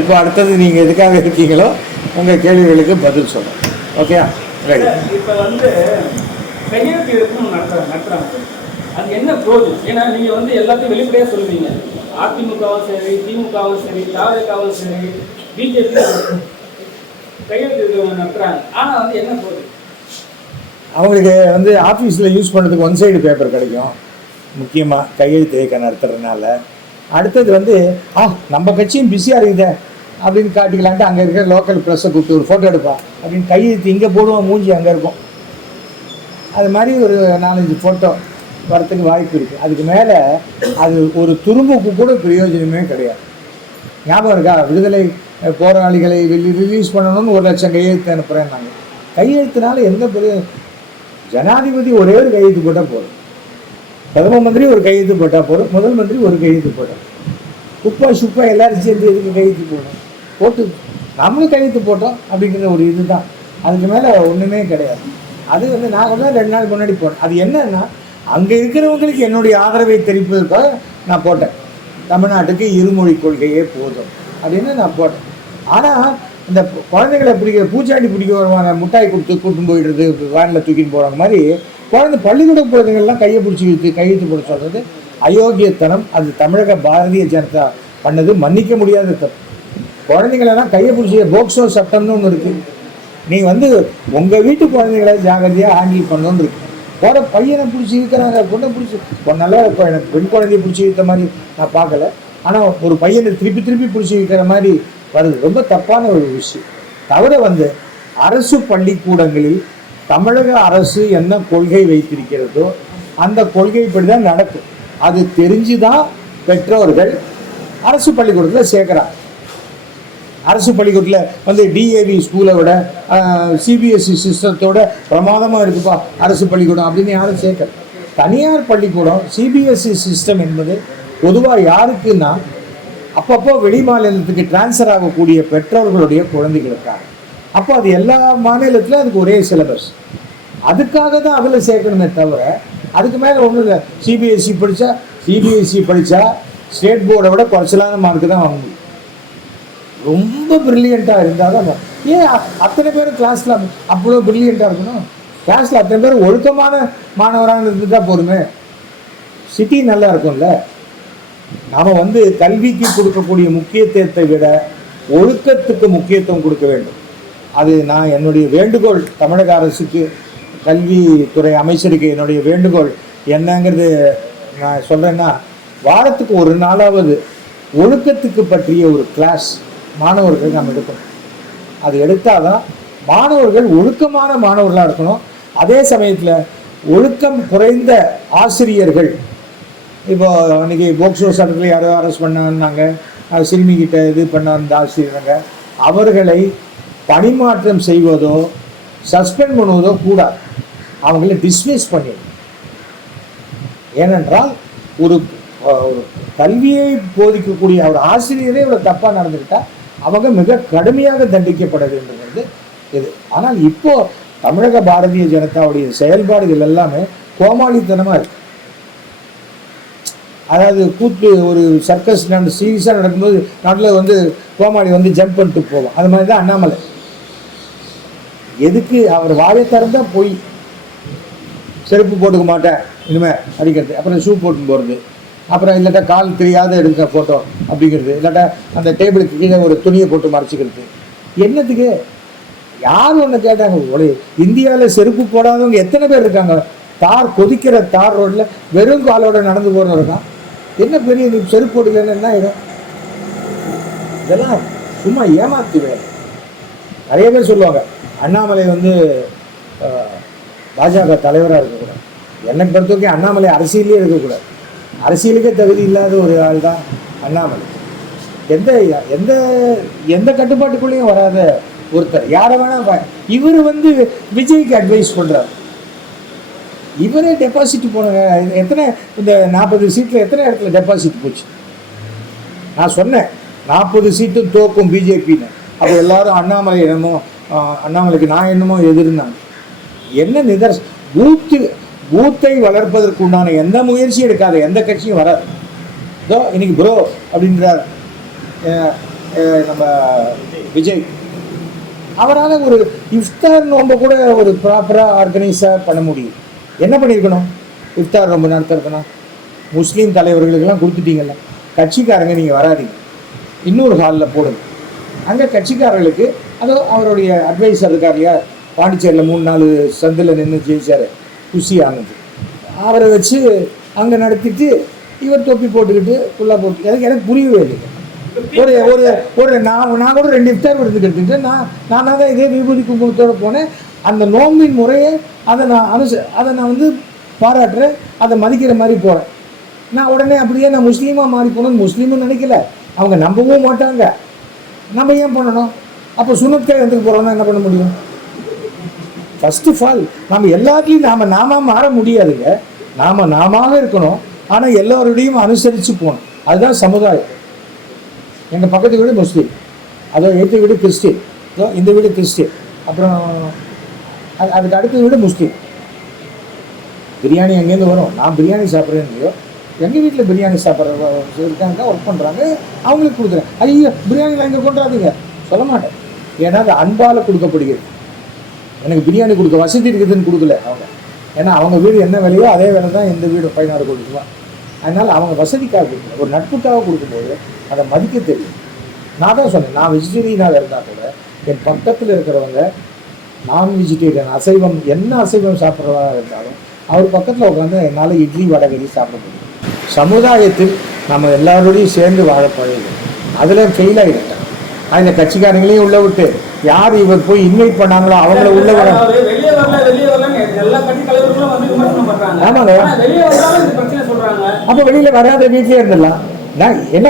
இப்போ அடுத்தது நீங்கள் எதுக்காக இருக்கீங்களோ உங்கள் கேள்விகளுக்கு பதில் சொல்லணும். Okay, right. இப்போ வந்து கையெழுத்து எடுக்கணும் நடத்துகிறாங்க. அது என்ன ப்ரோஜனம்? ஏன்னா நீங்கள் வந்து எல்லாத்தையும் வெளிப்படையாக சொல்லுவீங்க. அதிமுகவும் சரி, திமுகவும் சரி, தாவேகாவும் சரி, பிஜேபி கையெழுத்து நடத்துகிறாங்க. ஆனால் வந்து என்ன ப்ரோஜனம்? அவங்களுக்கு வந்து ஆஃபீஸில் யூஸ் பண்ணுறதுக்கு ஒன் சைடு பேப்பர் கிடைக்கும், முக்கியமாக கையெழுத்து இயக்கம் நடத்துறதுனால. அடுத்தது வந்து நம்ம கட்சியும் பிஸியாக இருக்குதே அப்படின்னு காட்டிக்கலான்ட்டு அங்கே இருக்கிற லோக்கல் ப்ரெஸ்ஸை கூப்பிட்டு ஒரு ஃபோட்டோ எடுப்பா அப்படின்னு கையெழுத்து இங்கே போடுவோம், மூஞ்சி அங்கே இருக்கும். அது மாதிரி ஒரு 4-5 ஃபோட்டோ வரத்துக்கு வாய்ப்பு இருக்குது. அதுக்கு மேலே அது ஒரு துரும்புக்கு கூட பிரயோஜனமே கிடையாது. ஞாபகம் இருக்கா, விடுதலை போராளிகளை ரிலீஸ் பண்ணணும்னு 1,00,000 கையெழுத்து அனுப்புகிறேன். நாங்கள் கையெழுத்தினால எந்த பெரிய ஜனாதிபதி ஒரே ஒரு கையெழுத்து போட்டால் போதும், பிரதம மந்திரி ஒரு கையெழுத்து போட்டால் போதும், முதல் மந்திரி ஒரு கையெழுத்து போட்டால், குப்பா சுப்பா எல்லாரும் சேர்ந்து எதுக்கு கையெழுத்து போடணும், போட்டு நம்மளும் கையெழுத்து போட்டோம் அப்படிங்கிற ஒரு இது தான். அதுக்கு மேலே ஒன்றுமே கிடையாது. அது வந்து நான் கூட 2 நாள் முன்னாடி போனேன். அது என்னன்னா, அங்கே இருக்கிறவங்களுக்கு என்னுடைய ஆதரவை தெரிவிப்பதற்காக நான் போட்டேன். தமிழ்நாட்டுக்கு இருமொழி கொள்கையே போதும் அப்படின்னு நான் போட்டேன். ஆனால் இந்த குழந்தைகளை பிடிக்கிற பூச்சாண்டி பிடிக்க வருவாங்க, முட்டாய் கொடுத்து கூட்டின்னு போயிடுறது, வேனில் தூக்கின்னு போகிறாங்க மாதிரி பள்ளிக்கூட குழந்தைகள்லாம் கையை பிடிச்சி கையெழுத்து போட சொல்கிறது அயோக்கியத்தனம். அது தமிழக பாரதிய ஜனதா பண்ணது மன்னிக்க முடியாத தப்பு. குழந்தைங்களெல்லாம் கையை பிடிச்சி போக்சோ சட்டம்னு ஒன்று இருக்குது. நீ வந்து உங்கள் வீட்டு குழந்தைங்களை ஜாகிரதையாக ஹேண்டில் பண்ணணுன்னு இருக்கு. போகிற பையனை பிடிச்சி இருக்கிறாங்க, பொண்ணை பிடிச்சி பொண்ணெல்லாம் இப்போ எனக்கு பெண் குழந்தைய பிடிச்சி இருக்கிற மாதிரி நான் பார்க்கல. ஆனால் ஒரு பையனை திருப்பி பிடிச்சி இருக்கிற மாதிரி வருது. ரொம்ப தப்பான ஒரு விஷயம். தவிர வந்து அரசு பள்ளிக்கூடங்களில் தமிழக அரசு என்ன கொள்கை வைத்திருக்கிறதோ அந்த கொள்கைப்படி தான் நடக்கும். அது தெரிஞ்சுதான் பெற்றோர்கள் அரசு பள்ளிக்கூடத்தில் சேர்க்குறாங்க. அரசு பள்ளிக்கூடத்தில் வந்து டிஏவி ஸ்கூலை விட சிபிஎஸ்சி சிஸ்டத்தோட பிரமாதமாக இருக்குப்பா அரசு பள்ளிக்கூடம் அப்படின்னு யாரும் சேர்க்கல. தனியார் பள்ளிக்கூடம் சிபிஎஸ்சி சிஸ்டம் என்பது பொதுவாக யாருக்குன்னா அப்பப்போ வெளி மாநிலத்துக்கு டிரான்ஸ்ஃபர் ஆகக்கூடிய பெற்றோர்களுடைய குழந்தைகளுக்காக. அப்போ அது எல்லா மாநிலத்திலும் அதுக்கு ஒரே சிலபஸ். அதுக்காக தான் அதில் சேர்க்கணுமே தவிர அதுக்கு மேலே ஒன்றும் இல்லை. சிபிஎஸ்சி படித்தா ஸ்டேட் போர்டை விட குறைச்சலான மார்க்கு தான் வாங்க முடியும். ரொம்ப ப்ரில்லியண்ட்டாக இருந்தால் தான். ஏன் அத்தனை பேர் கிளாஸில் அவ்வளோ ப்ரில்லியண்ட்டாக இருக்கணும்? கிளாஸில் அத்தனை பேர் ஒழுக்கமான மாணவராக இருந்துட்டால் போதுமே, சிட்டி நல்லா இருக்கும்ல. நாம் வந்து கல்விக்கு கொடுக்கக்கூடிய முக்கியத்துவத்தை விட ஒழுக்கத்துக்கு முக்கியத்துவம் கொடுக்க வேண்டும். அது நான் என்னுடைய வேண்டுகோள் தமிழக அரசுக்கு, கல்வித்துறை அமைச்சருக்கு என்னுடைய வேண்டுகோள் என்னங்கிறது நான் சொல்கிறேன்னா, வாரத்துக்கு ஒரு நாளாவது ஒழுக்கத்துக்கு பற்றிய ஒரு கிளாஸ் மாணவர்கள் நாம் எடுக்கணும். அது எடுத்தால் தான் மாணவர்கள் ஒழுக்கமான மாணவர்களாக இருக்கணும். அதே சமயத்தில் ஒழுக்கம் குறைந்த ஆசிரியர்கள், இப்போ அன்றைக்கி போக்சோ சட்டத்தில் யாரோ அரெஸ்ட் பண்ணாங்க, சிறுமிகிட்ட இது பண்ண அந்த ஆசிரியருங்க, அவர்களை பணிமாற்றம் செய்வதோ சஸ்பெண்ட் பண்ணுவதோ கூடாது. அவங்கள டிஸ்மிஸ் பண்ணிடும். ஏனென்றால் ஒரு கல்வியை போதிக்கக்கூடிய ஒரு ஆசிரியரே இவ்வளோ தப்பாக நடந்துக்கிட்டால் அவங்க மிக கடுமையாக தண்டிக்கப்பட வேண்டும் என்று இது. ஆனால் இப்போ தமிழக பாரதிய ஜனதாவுடைய செயல்பாடுகள் எல்லாமே கோமாளித்தனமாக இருக்கு. அதாவது கூத்து ஒரு சர்க்கஸ் சீரியஸாக நடக்கும்போது நாட்டில் வந்து கோமாளி வந்து ஜம்ப் பண்ணிட்டு போவோம். அது மாதிரி தான் அண்ணாமலை. எதுக்கு அவர் வாயை திறந்தால் போய் செருப்பு போட்டுக்க மாட்டேன் இனிமேல் அடிக்கிறது, அப்புறம் ஷூ போட்டு போகிறது, அப்புறம் இல்லாட்டா கால் தெரியாத எடுக்கிற ஃபோட்டோ அப்படிங்கிறது, இல்லாட்டா அந்த டேபிளுக்கு கீழே ஒரு துணியை போட்டு மறைச்சிக்கிறது. என்னத்துக்கு? யார் ஒன்று கேட்டாங்க? ஒரு இந்தியாவில் செருப்பு போடாதவங்க எத்தனை பேர் இருக்காங்க? கொதிக்கிற தார் ரோட்டில் வெறும் காலோட நடந்து போகிறவங்க இருக்கான். என்ன பெரிய நீ செருப்பு போட்டுக்கலன்னு என்ன ஆகிடும்? இதெல்லாம் சும்மா ஏமாத்து வேலை. நிறைய பேர் சொல்லுவாங்க அண்ணாமலை வந்து பாஜக தலைவராக இருக்கக்கூடாது. என்னை பொறுத்த வரைக்கும் அண்ணாமலை அரசியலே இருக்கக்கூடாது. அரசியலுக்கே தகுதி இல்லாத ஒரு ஆள் தான் அண்ணாமலை. எந்த எந்த எந்த கட்டுப்பாட்டுக்குள்ளேயும் வராத ஒருத்தர். யாரை வேணா இவர் வந்து விஜய்க்கு அட்வைஸ் பண்ணுறார். இவரே டெபாசிட் போனாங்க. எத்தனை இந்த 40 சீட்டில் எத்தனை இடத்துல டெபாசிட் போச்சு? நான் சொன்னேன் 40 சீட்டும் தோக்கும் பிஜேபின்னு. அப்போ எல்லாரும் அண்ணாமலை என்னமோ, அண்ணாமலைக்கு நான் என்னமோ எதிர்ந்தாங்க. என்ன பூத்தை வளர்ப்பதற்கு உண்டான எந்த முயற்சியும் எடுக்காத எந்த கட்சியும் வராது. இதோ இன்னைக்கு ப்ரோ அப்படின்றார் நம்ம விஜய் அவரால் ஒரு இஃப்தார் நோன்பை கூட ஒரு ப்ராப்பராக ஆர்கனைஸாக பண்ண முடியும். என்ன பண்ணியிருக்கணும்? இஃப்தார் நோன்பு நடத்துறதுனா முஸ்லீம் தலைவர்களுக்கெல்லாம் கொடுத்துட்டீங்கல்ல, கட்சிக்காரங்க நீங்கள் வராதிங்க, இன்னொரு ஹாலில் போடுங்க. அங்கே கட்சிக்காரர்களுக்கு அதோ அவருடைய அட்வைசர் இருக்கார் இல்லையா, பாண்டிச்சேரியில் 3-4 சந்தில் நின்று ஜெயிச்சார் குஷி ஆனது, அவரை வச்சு அங்கே நடத்திட்டு இவர் தொப்பி போட்டுக்கிட்டு ஃபுல்லாக போட்டு எனக்கு புரியவே இல்லை. ஒரு ஒரு ஒரு நான் கூட 2 இஃப்தார் விருந்துக்கு எடுத்துக்கிட்டு நானாக தான் இதே விபூதி குங்குமத்தோடு போனேன். அந்த நோம்பின் முறையை அதை நான் வந்து பாராட்டுறேன், அதை மதிக்கிற மாதிரி போகிறேன். நான் உடனே அப்படியே நான் முஸ்லீமாக மாறி போகணும்னு முஸ்லீமும் நினைக்கல, அவங்க நம்பவும் மாட்டாங்க. நம்ம ஏன் பண்ணணும்? அப்போ சுனத்காக எடுத்துக்கு போகிறோம்னா என்ன பண்ண முடியும்? ஃபர்ஸ்ட் ஆஃப் ஆல் நம்ம எல்லாத்துலேயும் நாம மாற முடியாதுங்க. நாம இருக்கணும், ஆனால் எல்லோருடையும் அனுசரித்து போகணும். அதுதான் சமுதாயம். எங்கள் பக்கத்து வீடு முஸ்லீம், அதோ எதிர்த்து வீடு கிறிஸ்டின், அதோ இந்த வீடு கிறிஸ்டின், அப்புறம் அதுக்கு அடுத்த வீடு முஸ்லீம். பிரியாணி எங்கேருந்து வரும்? நான் பிரியாணி சாப்பிட்றேன் இல்லையோ, எங்கள் வீட்டில் பிரியாணி சாப்பிட்ற இருக்காங்க, ஒர்க் பண்ணுறாங்க, அவங்களுக்கு கொடுக்குறேன். ஐயோ பிரியாணிலாம் இங்கே கொண்டாடுங்க சொல்ல மாட்டேன். ஏன்னா அது அன்பால் கொடுக்கப்படுகிறது. எனக்கு பிரியாணி கொடுக்க வசதி இருக்குதுன்னு கொடுக்கல அவங்க. ஏன்னா அவங்க வீடு என்ன விலையோ அதே வேலை தான் எந்த வீடு 16 கோடி ரூபா. அதனால் அவங்க வசதிக்காக கொடுக்கல, ஒரு நட்புக்காக கொடுக்கும்போது அதை மதிக்க தெரியும். நான் தான் சொன்னேன், நான் வெஜிடேரியனாக இருந்தால் கூட என் பக்கத்தில் இருக்கிறவங்க நான் வெஜிடேரியன், அசைவம், என்ன அசைவம் சாப்பிட்றவா இருந்தாலும் அவர் பக்கத்தில் உட்காந்து என்னால் இட்லி வடகரி சாப்பிட முடியும். சமுதாயத்தில் நம்ம எல்லாரோடையும் சேர்ந்து வாழ பழகணும். அதில் ஃபெயில் ஆகிட்டேன். அதில் கட்சிக்காரங்களையும் உள்ள விட்டு யார் இவர் போய் இன்வைட் பண்ணாங்களோ அவங்கள உள்ள விட. ஆமாங்க, அப்போ வெளியில் வராத வீட்டிலே இருந்துடலாம். நான் என்ன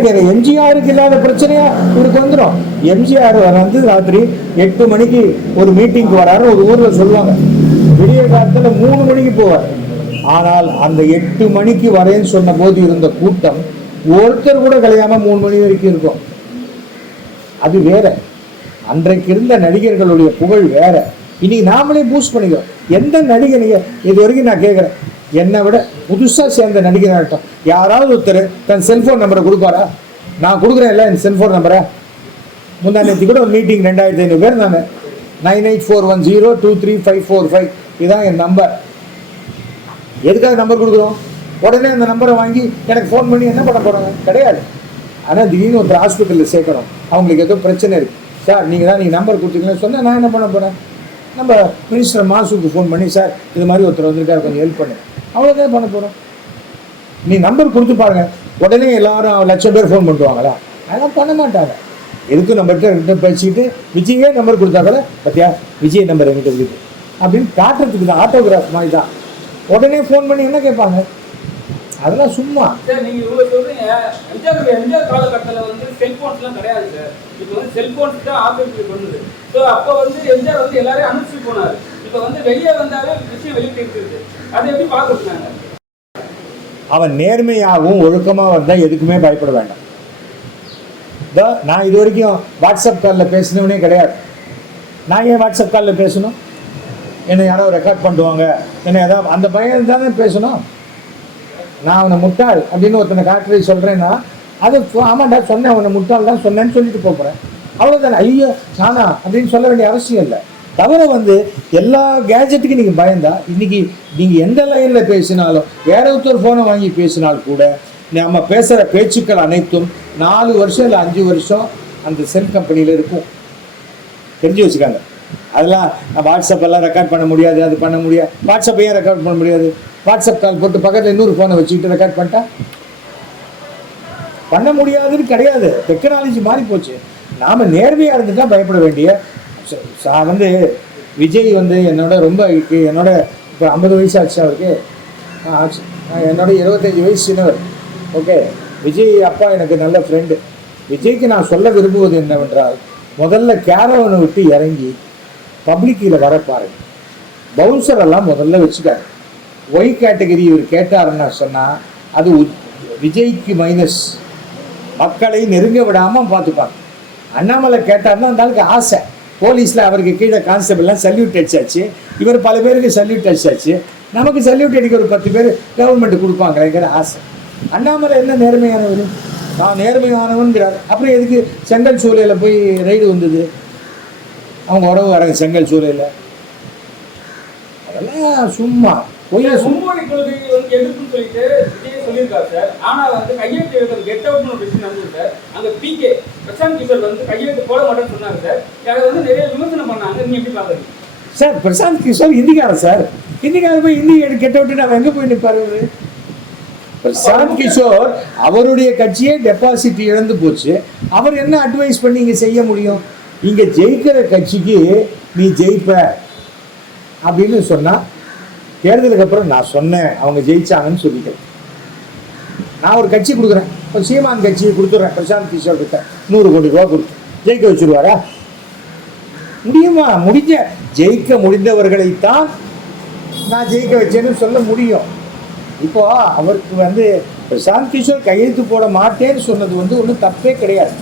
கேட்குறேன், எம்ஜிஆருக்கு இல்லாத பிரச்சனையா இவருக்கு வந்துடும். எம்ஜிஆர் வந்து ராத்திரி 8 மணிக்கு ஒரு மீட்டிங்க்கு வராரு, ஒரு ஊரில் சொல்லுவாங்க. விடிய காலத்தில் 3 மணிக்கு போவார். ஆனால் அந்த 8 மணிக்கு வரேன்னு சொன்ன போது இருந்த கூட்டம் ஒருத்தர் கூட கலையாம 3 மணி வரைக்கும் இருக்கும். அது வேற. அன்றைக்கு இருந்த நடிகர்களுடைய புகழ் வேற. இன்னைக்கு நாமளே பூஸ்ட் பண்ணிக்கிறோம். எந்த நடிகை இது வரைக்கும் நான் கேட்குறேன், என்னை விட புதுசாக சேர்ந்த நடிகராகட்டும் யாராவது ஒருத்தர் தன் செல்ஃபோன் நம்பரை கொடுப்பாரா? நான் கொடுக்குறேன் இல்லை என் செல்ஃபோன் நம்பரை. முந்தா நேற்று கூட ஒரு மீட்டிங் 2500 பேர். நான் 9841023545 இதுதான் என் நம்பர். எதுக்காக நம்பர் கொடுக்குறோம்? உடனே அந்த நம்பரை வாங்கி எனக்கு ஃபோன் பண்ணி என்ன பண்ண போகிறாங்க? கிடையாது. ஆனால் திடீர்னு ஒருத்தர் ஹாஸ்பிட்டலில் சேர்க்கணும், அவங்களுக்கு ஏதோ பிரச்சனை இருக்குது, சார் நீங்கள் நம்பர் கொடுத்தீங்கன்னு சொன்னால் நான் என்ன பண்ண போகிறேன்? நம்ம மினிஸ்டர் மாசுக்கு ஃபோன் பண்ணி, சார் இது மாதிரி ஒருத்தர் வந்திருக்காரு, கொஞ்சம் ஹெல்ப் பண்ணு, அவ்வளோதான் பண்ண போகிறோம். நீ நம்பர் கொடுத்து பாருங்க, உடனே எல்லாரும் 1,00,000 பேர் ஃபோன் பண்ணுவாங்களா? அதெல்லாம் பண்ண மாட்டாங்க. எதுக்கும் நம்மகிட்ட பேசிக்கிட்டு விஜயே நம்பர் கொடுத்தா கூட பார்த்தியா விஜய் நம்பர் என்கிட்ட இருக்குது அப்படின்னு காட்டுறதுக்கு தான், ஆட்டோகிராஃப் மாதிரி தான். உடனே ஃபோன் பண்ணி என்ன கேட்பாங்க? அதெல்லாம் சும்மா. சார் நீங்கள் இவ்வளோ சொல்கிறீங்க, எம்ஜிஆர் காலகட்டத்தில் வந்து செல்ஃபோன்ஸ்லாம் கிடையாது சார். இப்போ வந்து செல்ஃபோன்ஸ் தான் ஆபரேட் பண்ணுது. ஸோ அப்போ வந்து எம்ஜிஆர் வந்து எல்லாரையும் அனுப்பிச்சு போனார். இப்போ வந்து வெளியே வந்தாலே விஷயம் வெளியே இருக்குது. அதை எப்படி பார்க்குறாங்க? அவன் நேர்மையாகவும் ஒழுக்கமாக வந்தால் எதுக்குமே பயப்பட வேண்டாம். நான் இது வரைக்கும் வாட்ஸ்அப் காலில் பேசினவனே கிடையாது. நான் ஏன் வாட்ஸ்அப் காலில் பேசணும்? என்னை யாரோ ரெக்கார்ட் பண்ணுவாங்க, என்னை ஏதாவது அந்த பையன் தானே பேசணும். நான் அவனை முட்டாள் அப்படின்னு ஒருத்தனை காட்டுறது சொல்கிறேன்னா அது ஆமாண்டா சொன்னேன், அவனை முட்டாள் தான் சொன்னேன்னு சொல்லிட்டு போகிறேன், அவ்வளோதானே. ஐயோ நானா அப்படின்னு சொல்ல வேண்டிய அவசியம் இல்லை. தவிர வந்து எல்லா கேஜெட்டுக்கும் நீங்கள் பயந்தா இன்றைக்கி நீங்கள் எந்த லைனில் பேசினாலும் வேற ஒருத்தர் ஃபோனை வாங்கி பேசினால் கூட நம்ம பேசுகிற பேச்சுக்கள் அனைத்தும் 4 வருஷம் இல்லை 5 வருஷம் அந்த செல் கம்பெனியில் இருக்கும். தெரிஞ்சு வச்சுக்காங்க. அதெல்லாம் வாட்ஸ்அப் எல்லாம் ரெக்கார்ட் பண்ண முடியாது, அது பண்ண முடியாது. வாட்ஸ்அப் ஏன் ரெக்கார்ட் பண்ண முடியாது? வாட்ஸ்அப் கால் போட்டு பக்கத்தில் இன்னொரு ஃபோனை வச்சுக்கிட்டு ரெக்கார்ட் பண்ணிட்டா பண்ண முடியாதுன்னு கிடையாது. டெக்னாலஜி மாறி போச்சு. நாம் நேர்மையாக இருந்துட்டா பயப்பட வேண்டிய வந்து விஜய் வந்து என்னோட என்னோட இப்போ 50 வயசு ஆச்சு அவருக்கு, ஆச்சு. என்னோட 25 வயசு சின்னவர். ஓகே, விஜய் அப்பா எனக்கு நல்ல ஃப்ரெண்டு. விஜய்க்கு நான் சொல்ல விரும்புவது என்னவென்றால், முதல்ல கேரவனை விட்டு இறங்கி பப்ளிக்கில் வர பாருங்க. பவுன்சரெல்லாம் முதல்ல வச்சுக்காரு. ஒய் கேட்டகரி இவர் கேட்டாருன்னா சொன்னால் அது விஜய்க்கு மைனஸ். மக்களை நெருங்க விடாமல் பார்த்துப்பாங்க. அண்ணாமலை கேட்டார்னா அந்த ஆளுக்கு ஆசை. போலீஸில் அவருக்கு கீழே கான்ஸ்டபிள்லாம் சல்யூட் அடிச்சாச்சு, இவர் பல பேருக்கு சல்யூட் அடிச்சாச்சு, நமக்கு சல்யூட் அடிக்க ஒரு 10 பேர் கவர்மெண்ட் கொடுப்பாங்கிறங்கிற ஆசை. அண்ணாமலை என்ன நேர்மையானவர்? நான் நேர்மையானவன்கிறார். அப்புறம் எதுக்கு செங்கல் சூளையில் போய் ரைடு வந்தது? அவங்க உறவு வராங்க செங்கல் சூளையில். அதெல்லாம் சும்மா பொய்யா மும்மொழி கொள்கையை வந்து எதிர்ப்புன்னு சொல்லிட்டு விஜய் சொல்லியிருக்காரு சார். ஆனா வந்து கையெழுத்து எழுதுறது கெட் அவுட்னு ஒரு விஷயம் நடந்தது சார். அங்க பிகே பிரசாந்த் கிஷோர் வந்து கையெழுத்து போட மாட்டேன்னு சொன்னாங்க சார். அதை வந்து நிறைய விமர்சனம் பண்ணாங்க. நீங்க எப்படி பாக்குறீங்க சார்? பிரசாந்த் கிஷோர் ஹிந்திக்காரன் சார். ஹிந்திக்காரன் போய் ஹிந்தி கெட்ட விட்டு அவன் எங்கே போய் நிற்பாரு? பிரசாந்த் கிஷோர் அவருடைய கட்சியே டெபாசிட் இழந்து போச்சு. அவர் என்ன அட்வைஸ் பண்ணி இங்கே செய்ய முடியும்? இங்கே ஜெயிக்கிற கட்சிக்கு நீ ஜெயிப்ப அப்படின்னு சொன்னால், தேர்தலுக்கு அப்புறம் நான் சொன்னேன் அவங்க ஜெயிச்சாங்கன்னு சொல்லிக்கிறேன். நான் ஒரு கட்சி கொடுக்குறேன், ஒரு சீமான் கட்சியை கொடுத்துட்றேன் பிரசாந்த் கிஷோர் கிட்ட 100 கோடி ரூபா கொடுத்து ஜெயிக்க வச்சுருவாரா? முடியுமா? ஜெயிக்க முடிந்தவர்களைத்தான் நான் ஜெயிக்க வச்சேன்னு சொல்ல முடியும். இப்போ அவருக்கு வந்து பிரசாந்த் கிஷோர் கையெழுத்து போட மாட்டேன்னு சொன்னது வந்து ஒன்றும் தப்பே கிடையாது.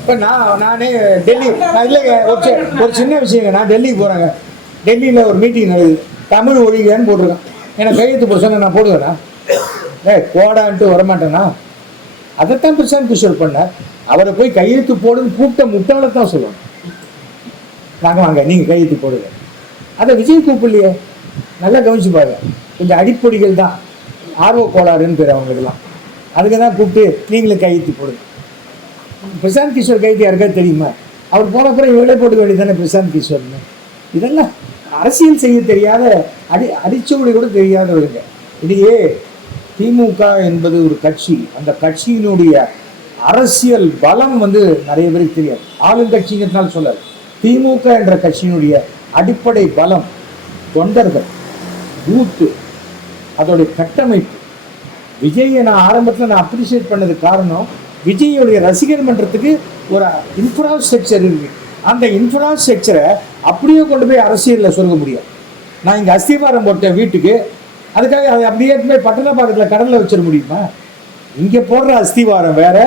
இப்போ நானே டெல்லி இல்லைங்க, ஒரு சின்ன விஷயங்க. நான் டெல்லிக்கு போகிறேங்க. டெல்லியில் ஒரு மீட்டிங் நடக்குது. தமிழ் ஒழிகன்னு போட்டிருக்கேன். எனக்கு கையெழுத்து போட சொன்ன நான் போடுவேண்ணா? போடான்ட்டு வரமாட்டேன்னா? அதைத்தான் பிரசாந்த் கிஷோர் பண்ணார். அவரை போய் கையெழுத்து போடுன்னு கூப்பிட்ட முட்டாளத்தான் சொல்லணும். வாங்க நீங்கள் கையெழுத்து போடுங்க. அதை விஜய் கூப்பிடலையே. நல்லா கவனிச்சு பாருங்க. கொஞ்சம் அடிப்பொடிகள் தான், ஆர்வ கோளாறுன்னு பேர் அவங்களுக்கெல்லாம். அதுக்கு தான் கூப்பிட்டு நீங்களும் கையெழுத்து போடுங்க. பிரசாந்த் கிஷோர் கையெழுத்து யாருக்காவது தெரியுமா? அவர் போன அப்புறம் இவங்களே போட்டுக்க வேண்டியதானே பிரசாந்த் கிஷோர்னு. இதெல்லாம் அரசியல் செய்ய தெரியாத அடிச்சபடி கூட தெரியாதவருங்க. இதையே திமுக என்பது ஒரு கட்சி. அந்த கட்சியினுடைய அரசியல் பலம் வந்து நிறைய பேருக்கு தெரியாது. ஆளுங்கட்சிங்கிறதுனால சொல்லாது. திமுக என்ற கட்சியினுடைய அடிப்படை பலம் தொண்டர்கள், பூத்து, அதோடைய கட்டமைப்பு. விஜயை நான் ஆரம்பத்தில் அப்ரிஷியேட் பண்ணது காரணம், விஜயோடைய ரசிகர் மன்றத்துக்கு ஒரு இன்ஃப்ராஸ்ட்ரக்சர் இருக்கு. அந்த இன்ஃப்ராஸ்ட்ரக்சரை அப்படியே கொண்டு போய் அரசியலில் சொல்ல முடியும். நான் இங்கே அஸ்திவாரம் போட்டேன் வீட்டுக்கு, அதுக்காக அதை அப்படியே போய் பட்டணப்பாக்கத்தில் கடலில் வச்சிட முடியுமா? இங்கே போடுற அஸ்திவாரம் வேற,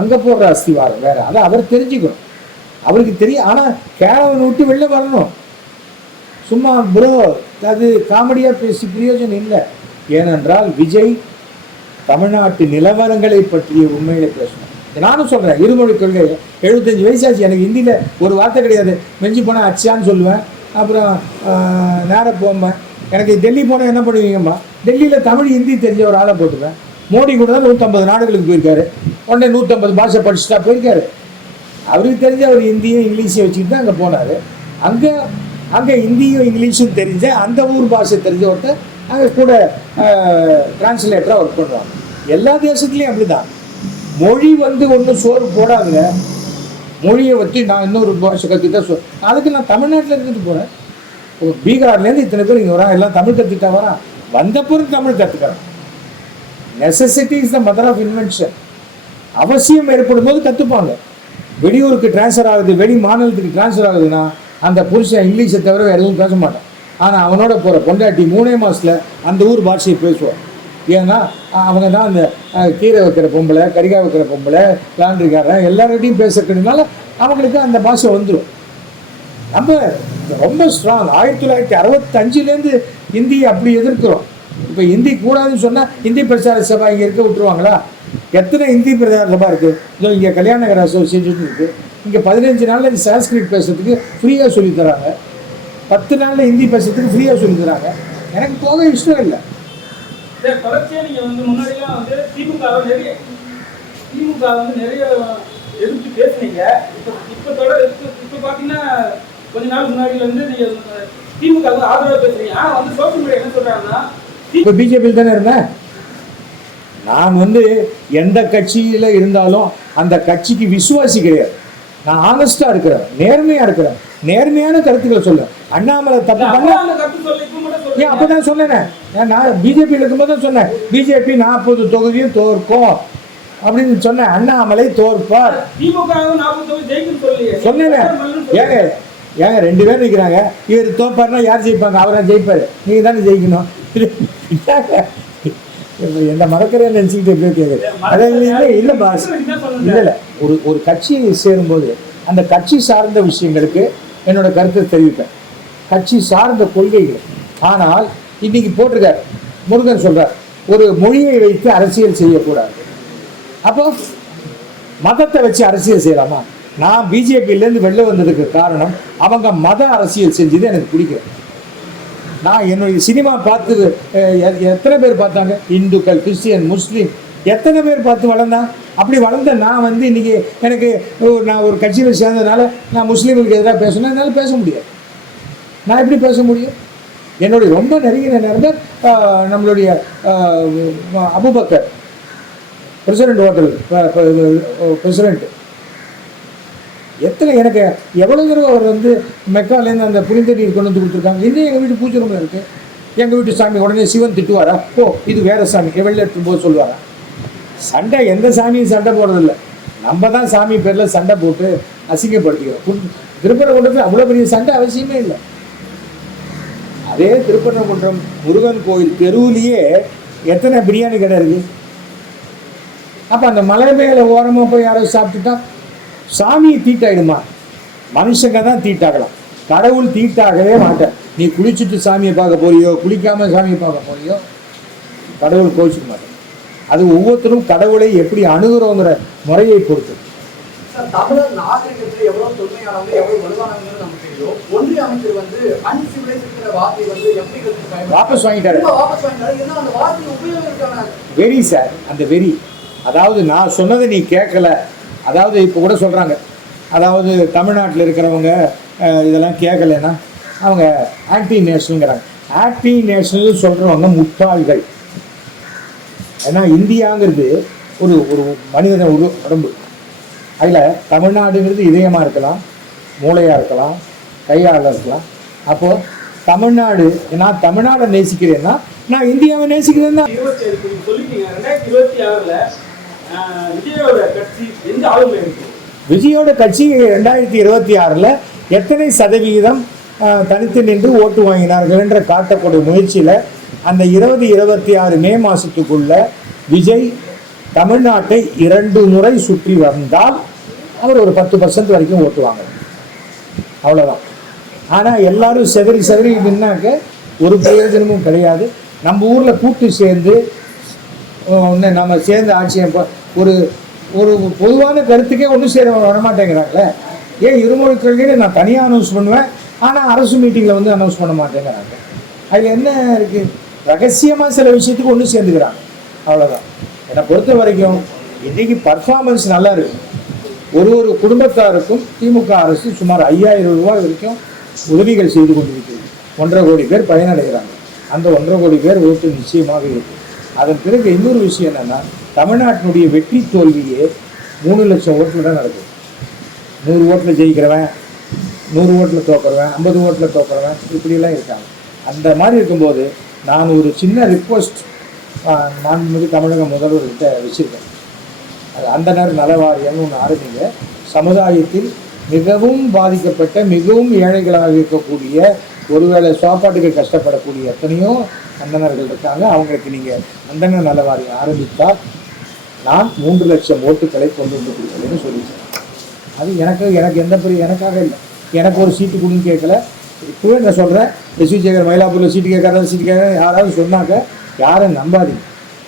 அங்கே போடுற அஸ்திவாரம் வேற. அதை அவர் தெரிஞ்சுக்கணும். அவருக்கு தெரியும். ஆனால் கேரளை விட்டு வெளில வரணும். சும்மா ப்ரோ அது காமெடியாக பேசி பிரயோஜனம் இல்லை. ஏனென்றால் விஜய் தமிழ்நாட்டு நிலவரங்களை பற்றிய உண்மையிலே பேசணும். நானும் சொல்கிறேன், இருமொழி கொள்கை 75 வயசாச்சு. எனக்கு ஹிந்தியில் ஒரு வார்த்தை கிடையாது. மெஞ்சி போனால் அச்சான்னு சொல்லுவேன். அப்புறம் நேராக போவேன். எனக்கு டெல்லி போனால் என்ன பண்ணுவீங்கம்மா? டெல்லியில் தமிழ் ஹிந்தி தெரிஞ்ச ஒரு ஆளை போட்டுவேன். மோடி கூட தான் 150 நாடுகளுக்கு போயிருக்காரு. உடனே 150 பாஷை படிச்சுட்டா போயிருக்காரு. அவருக்கு தெரிஞ்ச அவர் ஹிந்தியும் இங்கிலீஷையும் வச்சுக்கிட்டு தான் அங்கே போனார். அங்கே ஹிந்தியும் இங்கிலீஷும் தெரிஞ்ச அந்த ஊர் பாஷை தெரிஞ்ச ஒருத்தர் அங்கே கூட டிரான்ஸ்லேட்டராக ஒர்க் பண்ணுவாங்க. எல்லா தேசத்துலேயும் அப்படி தான். மொழி வந்து ஒன்றும் சோறு போடாதுங்க. மொழியை வச்சு நான் இன்னொரு பாஷை கற்றுக்கிட்டா அதுக்கு நான் தமிழ்நாட்டில் இருந்துட்டு போகிறேன். பீகார்லேருந்து இத்தனை பேர் இங்கே வரான், எல்லாம் தமிழ் கற்றுக்கிட்டா வரான். வந்த பிறகு தமிழ் கற்றுக்கிறேன். Necessity is the mother of invention. அவசியம் ஏற்படும் போது கற்றுப்பாங்க. வெளியூருக்கு டிரான்ஸ்ஃபர் ஆகுது, வெளி மாநிலத்துக்கு டிரான்ஸ்ஃபர் ஆகுதுன்னா அந்த புருஷன் இங்கிலீஷை தவிர வேறு எதுவும் பேச மாட்டான். ஆனால் அவனோட போகிற பொண்டாட்டி 3 மாதத்தில் அந்த ஊர் பாஷையை பேசுவான். ஏன்னா அவங்க தான் அந்த கீரை வைக்கிற பொம்பளை, கறிக்காய் வைக்கிற பொம்பளை, லாண்ட்ரிக்காரன் எல்லார்கிட்டையும் பேசுறதுனால அவங்களுக்கு அந்த பாஷை வந்துடும். நம்ம ரொம்ப ஸ்ட்ராங். 1965லேருந்து ஹிந்தியை அப்படி எதிர்க்கிறோம். இப்போ ஹிந்தி கூடாதுன்னு சொன்னால் ஹிந்தி பிரச்சார சபா இங்கே இருக்க விட்டுருவாங்களா? எத்தனை ஹிந்தி பிரச்சார சபா இருக்குது? இதோ இங்கே கல்யாணகர் அசோசியேஷன் இருக்குது. இங்கே 15 நாளில் இந்த சான்ஸ்கிரிட் பேசுறதுக்கு ஃப்ரீயாக சொல்லித்தராங்க. 10 நாளில் ஹிந்தி பேசுறதுக்கு ஃப்ரீயாக சொல்லித்தராங்க. எனக்கு போக இஷ்டம் இல்லை. தொடர்ச்சியாக நீங்கள் வந்து முன்னாடிலாம் வந்து திமுக வந்து நிறைய எதிர்த்து பேசுனீங்க. இப்போ பார்த்தீங்கன்னா கொஞ்ச நாள் முன்னாடியிலேருந்து நீங்கள் திமுக வந்து ஆதரவாக பேசுறீங்க. ஆனால் வந்து சோசியல் மீடியா என்ன சொல்கிறாங்கன்னா, இப்போ பிஜேபியில் தானே இருந்தேன். நான் வந்து எந்த கட்சியில் இருந்தாலும் அந்த கட்சிக்கு விசுவாசி கிடையாது. நான் ஆனஸ்டாக இருக்கிறேன், நேர்மையாக இருக்கிறேன், நேர்மையான கருத்துக்களை சொல்லுவேன். அண்ணாமலை தப்பு பண்ண ஏன் அப்போ தான் சொன்னேன். நான் பிஜேபியில் இருக்கும்போது தான் சொன்னேன், பிஜேபி 40 தொகுதியும் தோற்கும் அப்படின்னு சொன்னேன். அண்ணாமலை தோற்பார் சொன்னேன். ஏங்க 2 பேர் நிற்கிறாங்க. இவர் தோற்பார்னா யார் ஜெயிப்பாங்க? அவரா ஜெயிப்பார். நீங்கள் தானே ஜெயிக்கணும். எந்த மறக்கிறேன்னு நினச்சிக்கிட்டு எப்படியோ கேட்குது. அதாவது இல்லை பாஸ், இல்லை ஒரு கட்சியை சேரும்போது அந்த கட்சி சார்ந்த விஷயங்களுக்கு என்னோட கருத்தை தெரிவிப்பேன், கட்சி சார்ந்த கொள்கைகள். ஆனால் இன்னைக்கு போட்டிருக்கார் முருகன் சொல்கிறார், ஒரு மொழியை வைத்து அரசியல் செய்யக்கூடாது. அப்போ மதத்தை வச்சு அரசியல் செய்யலாமா? நான் பிஜேபியிலேருந்து வெளில வந்ததுக்கு காரணம் அவங்க மத அரசியல் செஞ்சது எனக்கு பிடிக்கும். நான் என்னுடைய சினிமா பார்த்து எத்தனை பேர் பார்த்தாங்க? இந்துக்கள், கிறிஸ்டியன், முஸ்லீம் எத்தனை பேர் பார்த்து வளர்ந்தான்? அப்படி வளர்ந்த நான் வந்து இன்றைக்கி எனக்கு நான் ஒரு கட்சியில் சேர்ந்ததுனால நான் முஸ்லீம்களுக்கு எதிராக பேசணும், என்னால் பேச முடியாது. நான் எப்படி பேச முடியும்? என்னுடைய ரொம்ப நெருங்கின நண்பர் நம்மளுடைய அபுபக்கர், பிரசிடென்ட் ஹோட்டல் பிரசிடென்ட், எத்தனை எனக்கு எவ்வளோ தூரம் அவர் வந்து மெக்காலேருந்து அந்த புனித நீர் கொண்டு வந்து கொடுத்துருக்காங்க. இன்னும் எங்கள் வீட்டு பூஜை ரூமில் இருக்குது. எங்கள் வீட்டு சாமி உடனே சிவன் திட்டுவாரா? ஓ இது வேறு சாமி, வெளில எடுத்துன்னு போது சொல்லுவாரா? சண்டை எந்த சாமியும் சண்டை போடுறதில்ல. நம்ம தான் சாமி பேரில் சண்டை போட்டு அசிங்கப்படுத்திக்கிறோம். திருப்பரங்குன்றத்தில் அவ்வளோ பெரிய சண்டை அவசியமே இல்லை. அதே திருப்பரங்குன்றம் முருகன் கோயில் தெருவுலேயே எத்தனை பிரியாணி கடை இருக்குது. அப்போ அந்த மலை மேலே ஓரமாக போய் யாரோ சாப்பிட்டுட்டா சாமியை தீட்டாயிடுமா? மனுஷங்க தான் தீட்டாகலாம், கடவுள் தீட்டாகவே மாட்டேன். நீ குளிச்சுட்டு சாமியை பார்க்க போறியோ, குளிக்காமல் சாமியை பார்க்க போறியோ, கடவுள் கோச்சிக்க மாட்டேன். அது ஒவ்வொருத்தரும் கடவுளை எப்படி அணுகிறோங்கிற முறையை பொறுத்து. தமிழர் நாகரிகத்தில் எவ்வளவு தொன்மையானவங்க, எவ்வளவு வலுவானவங்கன்னு நமக்கு தெரியும். ஒன்றிய அமைச்சர் வந்து அன்சிவிலைஸ்ங்கிற வார்த்தை வந்து எப்படி வாபஸ் வாங்கிட்டாரு. ஏன்னா அந்த வார்த்தை உபயோகம் இருக்கான வெரி சார், அந்த வெரி. அதாவது நான் சொன்னதை நீ கேட்கல. அதாவது இப்போ கூட சொல்கிறாங்க, அதாவது தமிழ்நாட்டில் இருக்கிறவங்க இதெல்லாம் கேட்கலன்னா அவங்க ஆன்டி நேஷனலுங்கிறாங்க. ஆன்டி நேஷனல் சொல்கிறவங்க முட்டாள்கள். ஏன்னா இந்தியாங்கிறது ஒரு ஒரு மனிதன ஒரு உடம்பு. அதில் தமிழ்நாடுங்கிறது இதயமாக இருக்கலாம், மூளையாக இருக்கலாம், கையால் இருக்கலாம். அப்போது தமிழ்நாடு, நான் தமிழ்நாடை நேசிக்கிறேன்னா நான் இந்தியாவை நேசிக்கிறேன் தான். 27 சொல்லிட்டீங்க. 2026 விஜயோட கட்சி எந்த ஆளுமை இருக்கு? விஜயோட கட்சி 2026 எத்தனை சதவிகிதம் தனித்து நின்று ஓட்டு வாங்கினார்கள் என்ற காட்டக்கூடிய முயற்சியில் அந்த 2026 மே மாதத்துக்குள்ள விஜய் தமிழ்நாட்டை 2 முறை சுற்றி வந்தால் அவர் ஒரு 10% வரைக்கும் ஓட்டு வாங்கலாம். அவ்வளோதான். ஆனால் எல்லாரும் செதறி நின்னாக்க ஒரு பிரயோஜனமும் கிடையாது. நம்ம ஊரில் கூட்டு சேர்ந்து நம்ம சேர்ந்து ஆட்சியை ஒரு ஒரு பொதுவான கருத்துக்கே ஒன்றும் சேர வரமாட்டேங்கிறாங்களே. ஏன் இருமொழி கொள்கையை நான் தனியாக அனௌன்ஸ் பண்ணுவேன், ஆனால் அரசு மீட்டிங்கில் வந்து அனௌன்ஸ் பண்ண மாட்டேங்கிறாங்க. அதில் என்ன இருக்குது? ரகசியமாக சில விஷயத்துக்கு ஒன்று சேர்ந்துக்கிறாங்க, அவ்வளோதான். என்னை பொறுத்த வரைக்கும் இன்றைக்கி பர்ஃபார்மன்ஸ் நல்லா இருக்குது. ஒரு குடும்பத்தாருக்கும் திமுக அரசு சுமார் 5000 ரூபாய் வரைக்கும் உதவிகள் செய்து கொண்டிருக்கிறது. 1.5 கோடி பேர் பயனடைகிறாங்க. அந்த 1.5 கோடி பேர் ஓட்டு நிச்சயமாக இருக்குது. அதன் பிறகு இன்னொரு விஷயம் என்னென்னா, தமிழ்நாட்டினுடைய வெற்றி தோல்வியே 3 லட்சம் ஓட்டில் தான் நடக்குது. 100 ஓட்டில் ஜெயிக்கிறவன், 100 ஓட்டில் தோக்குறவன், 50 ஓட்டில் தோக்குறவன், இப்படிலாம் இருக்காங்க. அந்த மாதிரி இருக்கும்போது நான் ஒரு சின்ன ரிக்வஸ்ட் மாண்புமிகு தமிழக முதல்வர்கிட்ட வச்சுருக்கேன். அது அந்தனர் நல வாரியம்னு ஒன்று ஆரம்பிங்க. சமுதாயத்தில் மிகவும் பாதிக்கப்பட்ட, மிகவும் ஏழைகளாக இருக்கக்கூடிய, ஒருவேளை சாப்பாட்டுக்கு கஷ்டப்படக்கூடிய எத்தனையோ அந்தனர்கள் இருக்காங்க. அவங்களுக்கு நீங்கள் அந்தனர் நல வாரியம் ஆரம்பித்தால் நான் 3 லட்சம் ஓட்டுக்களை கொண்டு வந்து கொடுக்கலன்னு சொல்லியிருக்கேன். அது எனக்கு எந்த பெரிய எனக்காக இல்லை. எனக்கு ஒரு சீட்டு கொடுன்னு கேட்கல. இப்போவே நான் சொல்கிறேன், எஸ்வி சேகர் மயிலாப்பூரில் சீட்டு கேட்கறதா சீட்டு கேட்க யாராவது சொன்னாக்க யாரும் நம்பாதீங்க.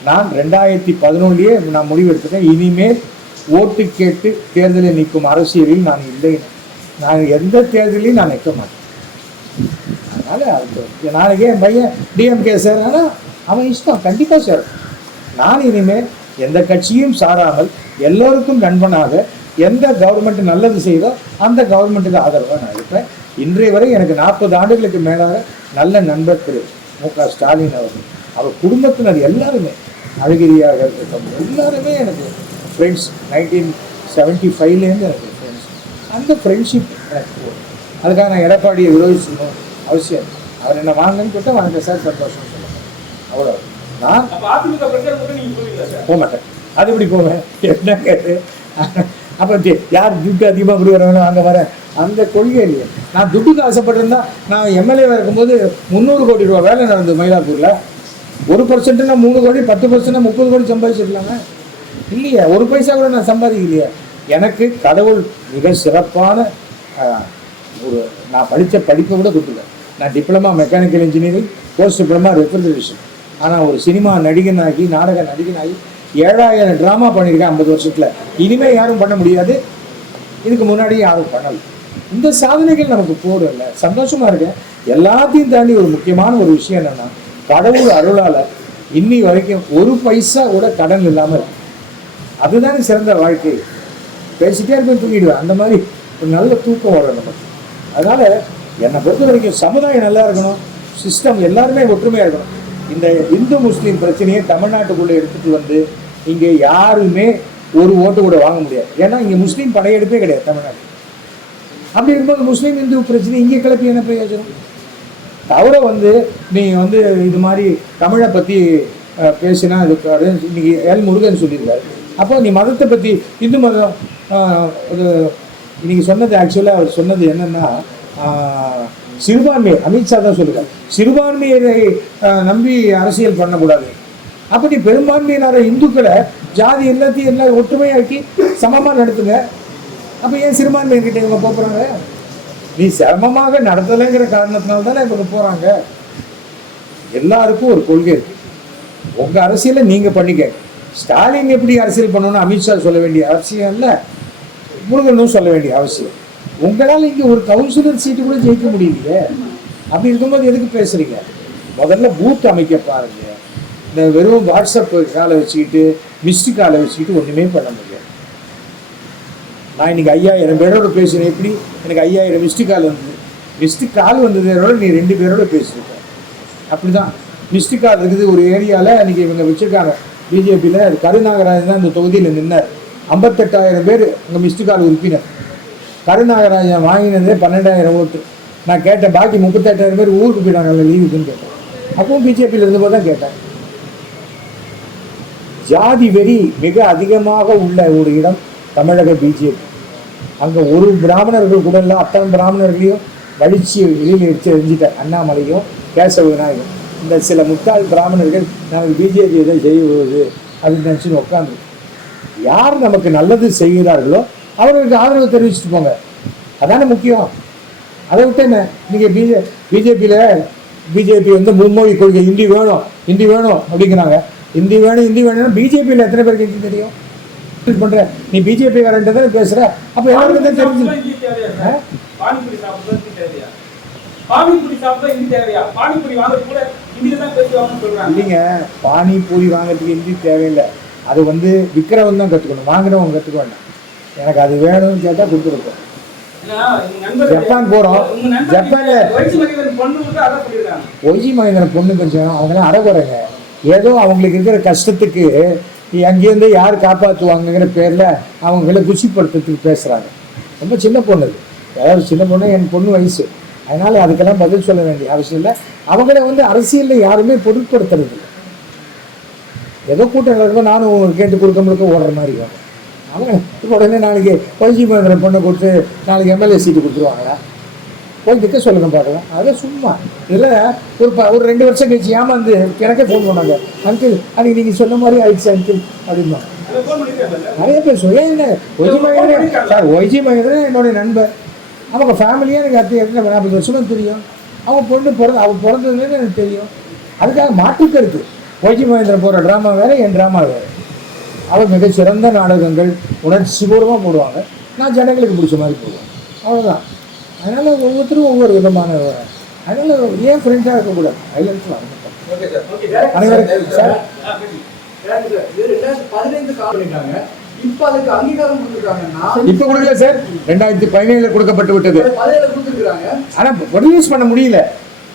நான் 2011 நான் முடிவெடுத்துட்டேன், இனிமேல் ஓட்டு கேட்டு தேர்தலை நிற்கும் அரசியலில் நான் இல்லை. நான் எந்த தேர்தலையும் நான் நிற்க மாட்டேன். அதனால் அது நாளைக்கே என் பையன் டிஎம்கே சேரானா அவன் இஷ்டம், கண்டிப்பாக சேரும். நான் இனிமேல் எந்த கட்சியும் சாராமல் எல்லோருக்கும் நண்பனாக எந்த கவர்மெண்ட் நல்லது செய்தோ அந்த கவர்மெண்ட்டுக்கு ஆதரவாக நான் இருப்பேன். இன்றைய வரை எனக்கு 40 ஆண்டுகளுக்கு மேலாக நல்ல நண்பர் திரு மு.க. ஸ்டாலின் அவர்கள், அவர் குடும்பத்தினர் எல்லாருமே, அழகிரியாக இருக்கட்டும், எல்லாருமே எனக்கு ஃப்ரெண்ட்ஸ். 1975 எனக்கு ஃப்ரெண்ட்ஸ். அந்த ஃப்ரெண்ட்ஷிப் எனக்கு போகும். அதுக்காக நான் எடப்பாடியை விரோதிக்கணும் அவசியம். அவர் என்ன வாங்கன்னு கேட்டால் வாங்க சார், சந்தோஷம் சொல்லுங்கள், அவ்வளோ. நான் போக மாட்டேன். அது எப்படி போவேன்? என்ன கேட்டு அப்போ யார் துட்டு அதிகமாக கொடுக்குறவனோ அங்கே வரேன், அந்த கொள்கை இல்லையே. நான் துட்டுக்கு ஆசைப்பட்டிருந்தா நான் எம்எல்ஏவாக இருக்கும்போது 300 கோடி ரூபா வேலை நடந்தது மயிலாப்பூரில். 1%னா 3 கோடி, 10%னா 30 கோடி சம்பாதிச்சிடலாங்க. இல்லையா, ஒரு பைசா கூட நான் சம்பாதிக்கலையே. எனக்கு கடவுள் மிக சிறப்பான ஒரு, நான் படித்த படிப்பை கூட கொடுக்கல. நான் diploma mechanical engineering, post diploma refrigeration. ஆனால் ஒரு சினிமா நடிகனாகி, நாடக நடிகனாகி 7000 ட்ராமா பண்ணியிருக்கேன் 50 வருஷத்தில். இனிமேல் யாரும் பண்ண முடியாது, இதுக்கு முன்னாடி யாரும் பண்ணலை. இந்த சாதனைகள் நமக்கு போடும் இல்லை, சந்தோஷமாக இருக்கேன். எல்லாத்தையும் தாண்டி ஒரு முக்கியமான ஒரு விஷயம் என்னென்னா, கடவுள் அருளால் இன்னி வரைக்கும் ஒரு பைசா கூட கடன் இல்லாமல் இருக்கு. அதுதானே சிறந்த வாழ்க்கை. பேசிட்டே இருப்பேன், தூங்கிடுவேன். அந்த மாதிரி ஒரு நல்ல தூக்கம் வரும் நமக்கு. அதனால் என்னை பொறுத்த வரைக்கும் சமுதாயம் நல்லா இருக்கணும், சிஸ்டம் எல்லாருமே ஒற்றுமையாக இருக்கணும். இந்த இந்து முஸ்லீம் பிரச்சனையை தமிழ்நாட்டுக்குள்ளே எடுத்துகிட்டு வந்து இங்கே யாருமே ஒரு ஓட்டு கூட வாங்க முடியாது. ஏன்னா இங்கே முஸ்லீம் படையெடுப்பே கிடையாது தமிழ்நாடு. அப்படி இருக்கும்போது முஸ்லீம் இந்து பிரச்சனை இங்கே கிளப்பி என்ன பிரயோஜனம்? தவிர வந்து நீங்கள் வந்து இது மாதிரி தமிழை பற்றி பேசினா அதுக்காரு இன்னைக்கு எல் முருகன் சொல்லியிருக்காரு. அப்போ நீ மதத்தை பற்றி இந்து மதம் இது இன்னைக்கு சொன்னது ஆக்சுவலாக அவர் சொன்னது என்னென்னா சிறுபான்மையை அமித்ஷா தான் சொல்லுறாரு, சிறுபான்மையரை நம்பி அரசியல் பண்ணக்கூடாது. அப்படி பெரும்பான்மையினர இந்துக்களை ஜாதி எல்லாத்தையும் எல்லாம் ஒற்றுமையாக்கி சமமாக நடத்துங்க. அப்போ ஏன் சிறுபான்மையினர்கிட்ட இவங்க போகிறாங்க? நீ சிரமமாக நடத்தலைங்கிற காரணத்தினால தானே இவங்க போகிறாங்க. எல்லாருக்கும் ஒரு கொள்கை இருக்கு. உங்கள் அரசியலை நீங்கள் பண்ணிக்க. ஸ்டாலின் எப்படி அரசியல் பண்ணணும்னு அமித்ஷா சொல்ல வேண்டிய அவசியம் இல்லை, முருகனும் சொல்ல வேண்டிய அவசியம். உங்களால் இங்கே ஒரு கவுன்சிலர் சீட்டு கூட ஜெயிக்க முடியலையே. அப்படி இருக்கும்போது எதுக்கு பேசுகிறீங்க? முதல்ல பூத் அமைக்க பாருங்க. இந்த வெறும் வாட்ஸ்அப் காலை வச்சுக்கிட்டு மிஸ்டு காலை வச்சுக்கிட்டு ஒன்றுமே பண்ண முடியாது. நான் இன்னைக்கு 5000 பேரோட பேசுகிறேன். எப்படி எனக்கு 5000 மிஸ்டு கால் வந்தது? மிஸ்டு கால் வந்ததோட நீ 2 பேரோட பேசியிருக்க. அப்படி தான் மிஸ்டு கால் இருக்குது ஒரு ஏரியாவில். இன்றைக்கி இவங்க வச்சுருக்காங்க பிஜேபியில். கருநாகராஜன் தான் இந்த தொகுதியில் நின்னார். 58,000 பேர் அங்கே மிஸ்டு கால் உறுப்பினர். கருநாகராஜன் வாங்கினதே 12,000 ஓட்டு. நான் கேட்டேன், பாக்கி 38,000 பேர் ஊருக்கு போயிட்டாங்க லீவுக்குன்னு கேட்டேன். அப்பவும் பிஜேபியில் இருந்தபோது தான் கேட்டேன். ஜாதி வெறி மிக அதிகமாக உள்ள ஒரு இடம் தமிழக பிஜேபி. அங்கே ஒரு பிராமணர்கள் கூட இல்லை, அத்தனை பிராமணர்களையும் வலிச்சு வெளியில் எடுத்து எரிஞ்சிட்டார் அண்ணாமலையும் கேசவ விநாயகம். இந்த சில முட்டாள் பிராமணர்கள் நமக்கு பிஜேபி எதை செய்வது அப்படின்னு நினச்சின்னு உட்காந்து, யார் நமக்கு நல்லது செய்கிறார்களோ அவர்களுக்கு ஆதரவு தெரிவிச்சுட்டு போங்க. அதானே முக்கியம். அதை விட்டு என்ன நீங்கள் பிஜேபி வந்து மும்மொழி கொள்கை, ஹிந்தி வேணும் அப்படிங்கிறாங்க. ஹிந்தி வேணும்னா பிஜேபியில் எத்தனை பேருக்கு ஹிந்தி தெரியும்? பண்ற நீ பிஜேபி காரன்ட்டு தானே பேசுற. அப்ப எல்லாருக்கும் தான் தெரிஞ்சு இல்லைங்க, பானிபூரி வாங்கிறதுக்கு ஹிந்தி தேவையில்லை. அது வந்து விற்கிறவன் தான் கற்றுக்கணும், வாங்குறவங்க கற்றுக்க வேண்டாம். எனக்கு அது வேணும்னு கேட்டால் கொடுத்துருக்கோம். ஜப்பான் போகிறோம், ஜப்பானில் ஒய்ஜி மகேந்திரன் பொண்ணு கொஞ்சம் அவங்களாம் அறகுறைங்க. ஏதோ அவங்களுக்கு இருக்கிற கஷ்டத்துக்கு அங்கேருந்து யார் காப்பாற்றுவாங்கங்கிற பேரில் அவங்கள குஷிப்படுத்துறதுக்கு பேசுகிறாங்க. ரொம்ப சின்ன பொண்ணு அது. அதாவது சின்ன பொண்ணு, என் பொண்ணு வயசு. அதனால் அதுக்கெல்லாம் பதில் சொல்ல வேண்டிய அவசியம் இல்லை. அவங்கள வந்து அரசியலில் யாருமே பொருட்படுத்துறது இல்லை. ஏதோ கூட்டம் நடக்கும், நானும் கேட்டு கொடுக்க முழுக்க ஓடுற மாதிரி வரும். அவங்க உடனே நாளைக்கு ஒய்ஜி மகேந்திரன் பொண்ணை கொடுத்து நாளைக்கு எம்எல்ஏ சீட்டு கொடுத்துருவாங்களா? போய் நிற்க சொல்லுங்க பார்க்கலாம். அதெல்லாம் சும்மா இதில் ஒரு 2 வருஷம் கழிச்சு ஏமாந்து எனக்கே ஃபோன் பண்ணாங்க, அங்கிள் அன்றைக்கி நீங்கள் சொன்ன மாதிரி ஆயிடுச்சு அங்கிள் அப்படின்னா. நிறைய பேர் சொல்ல என்ன YG Mahendran sir, YG Mahendran என்னுடைய நண்பர். அவங்க ஃபேமிலியாக எனக்கு 40 வருஷமும் தெரியும். அவங்க பொண்ணு அவள் பிறந்ததுலேருந்து எனக்கு தெரியும். அதுக்காக மாற்றுக்கருத்து. ஒய்ஜி மகேந்திரன் போகிற ட்ராமா வேறு, என் ட்ராமா வேறு. அவர் மிகச்சிறந்த நாடகங்கள் உணர்ச்சிபூர்வமாக போடுவாங்க. நான் ஜனங்களுக்கு பிடிச்ச மாதிரி போடுவேன், அவ்வளோதான். அதனால் ஒவ்வொருத்தரும் ஒவ்வொரு விதமான, அதனால் ஏன் ஃப்ரெண்டாக இருக்கக்கூடாது. ஐலண்ட்ஸ் வரணும் அனைவருக்கும் சார். 2015 பண்ணிட்டாங்க. இப்போ அதுக்கு அங்கீகாரம் கொடுத்துருக்காங்கன்னா இப்போ கொடுக்கல சார், 2017 கொடுக்கப்பட்டு விட்டது. 17 கொடுத்துருக்காங்க. ஆனால் ரிலீஸ் பண்ண முடியல.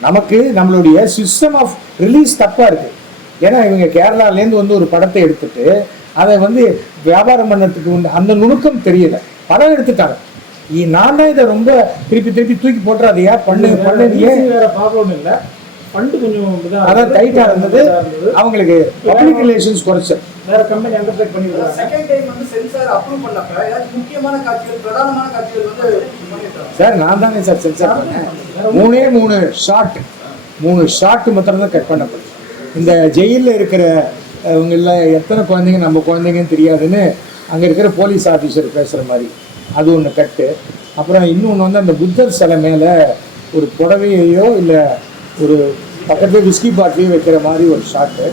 நமக்கு நம்மளுடைய சிஸ்டம் ஆஃப் ரிலீஸ் தப்பாக இருக்குது. ஏன்னா இவங்க கேரளாலேருந்து வந்து ஒரு படத்தை எடுத்துட்டு அதை வந்து வியாபாரம் பண்ணுறதுக்கு அந்த நுணுக்கம் தெரியல. படம் எடுத்துட்டாங்க. நான் தான் இதை ரொம்ப திருப்பி தூக்கி போட்டுறாதையா பண்ணு வேற ப்ராப்ளம் இல்லை. ஃபண்டு கொஞ்சம் அதான் டைட்டாக இருந்தது. அவங்களுக்கு பப்ளிக் ரிலேஷன்ஸ் குறைச்சல். வேற கம்பெனி அண்டர்டேக் பண்ணிருக்காங்க. செகண்ட் டைம் வந்து சென்சார் அப்ரூவ் பண்ணப்ப ஏதாவது முக்கியமான காட்சிகள், பிரதானமான காட்சிகள் வந்து பண்ணிருக்காங்க சார். நான் தானே சார் சென்சார் பண்ணேன். 3 ஷாட் மாத்திரம் தான் கட் பண்ணப்படும். இந்த ஜெயிலில் இருக்கிற இவங்கள எத்தனை குழந்தைங்க நம்ம குழந்தைங்கன்னு தெரியாதுன்னு அங்கே இருக்கிற போலீஸ் ஆஃபீஸர் பேசுகிற மாதிரி அது ஒன்று கட்டு. அப்புறம் இன்னொன்று வந்து அந்த புத்தர் சிலை மேலே ஒரு புடவையோ இல்லை ஒரு பக்கத்தில் விஸ்கி பாட்டிலையும் வைக்கிற மாதிரி ஒரு ஷாட்டு.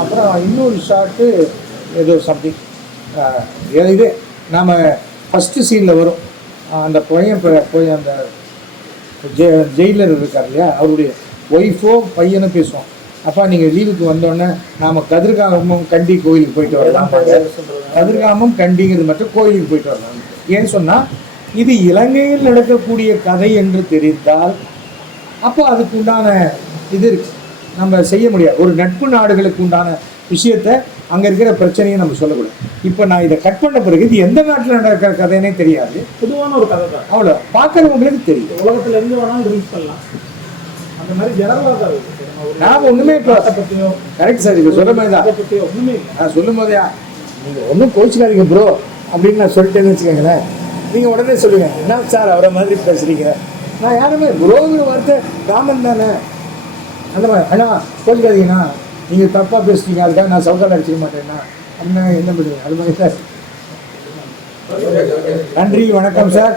அப்புறம் இன்னொரு ஷாட்டு ஏதோ சம்திங் இது நாம் ஃபஸ்ட்டு சீனில் வரும் அந்த பையன் போய் அந்த ஜெயிலர் இருக்கார் இல்லையா, அவருடைய ஒய்ஃபோ பையனும் பேசுவோம். அப்பா நீங்கள் லீவுக்கு வந்தோடனே நாம் கதிர்காமம் கண்டி கோயிலுக்கு போயிட்டு வரலாம். கதிர்காமம் கண்டிங்கிறது மட்டும் கோயிலுக்கு போயிட்டு வரலாம். ஏன்னு சொன்னால் இது இலங்கையில் நடக்கக்கூடிய கதை என்று தெரிந்தால் அப்போ அதுக்கு உண்டான இது இருக்கு, நம்ம செய்ய முடியாது. ஒரு நட்பு நாடுகளுக்கு உண்டான விஷயத்த அங்கே இருக்கிற பிரச்சனையை நம்ம சொல்லக்கூடாது. இப்போ நான் இதை கட் பண்ண பிறகு இது எந்த நாட்டில் நடக்கிற கதைன்னே தெரியாது, பொதுவான ஒரு கதை தான். அவ்வளோ பார்க்குறவங்களுக்கு தெரியும். உலகத்துல இருந்து வேணாலும் ரிலீஸ் பண்ணலாம், அந்த மாதிரி ஜெனரலாக தான் இருக்குது. நான் ஒன்றுமே இப்போ பற்றியோ கரெக்ட் சார், இப்போ சொல்ல மாதிரி தான் அதை பற்றியோ ஒன்றுமே இல்லை. நான் சொல்லும் போதே நீங்கள் ஒன்றும் கோச்சிக்காதீங்க ப்ரோ அப்படின்னு நான் சொல்லிட்டேன்னு வச்சுக்கோங்களேன், நீங்கள் உடனே சொல்லுங்கள் என்ன சார் அவரை மாதிரி பேசுகிறீங்க. நான் யாருமே ப்ரோங்கிற வார்த்தை காமன் தானே, அந்த மாதிரி அண்ணா கோச்சிக்காதீங்கண்ணா நீங்கள் தப்பாக பேசுறீங்க அதுக்காக நான் சவுக்கால் அடிச்சிக்க மாட்டேன்னா அப்படின்னா என்ன பண்ணுவீங்க, அது மாதிரி சார். நன்றி, வணக்கம் சார்.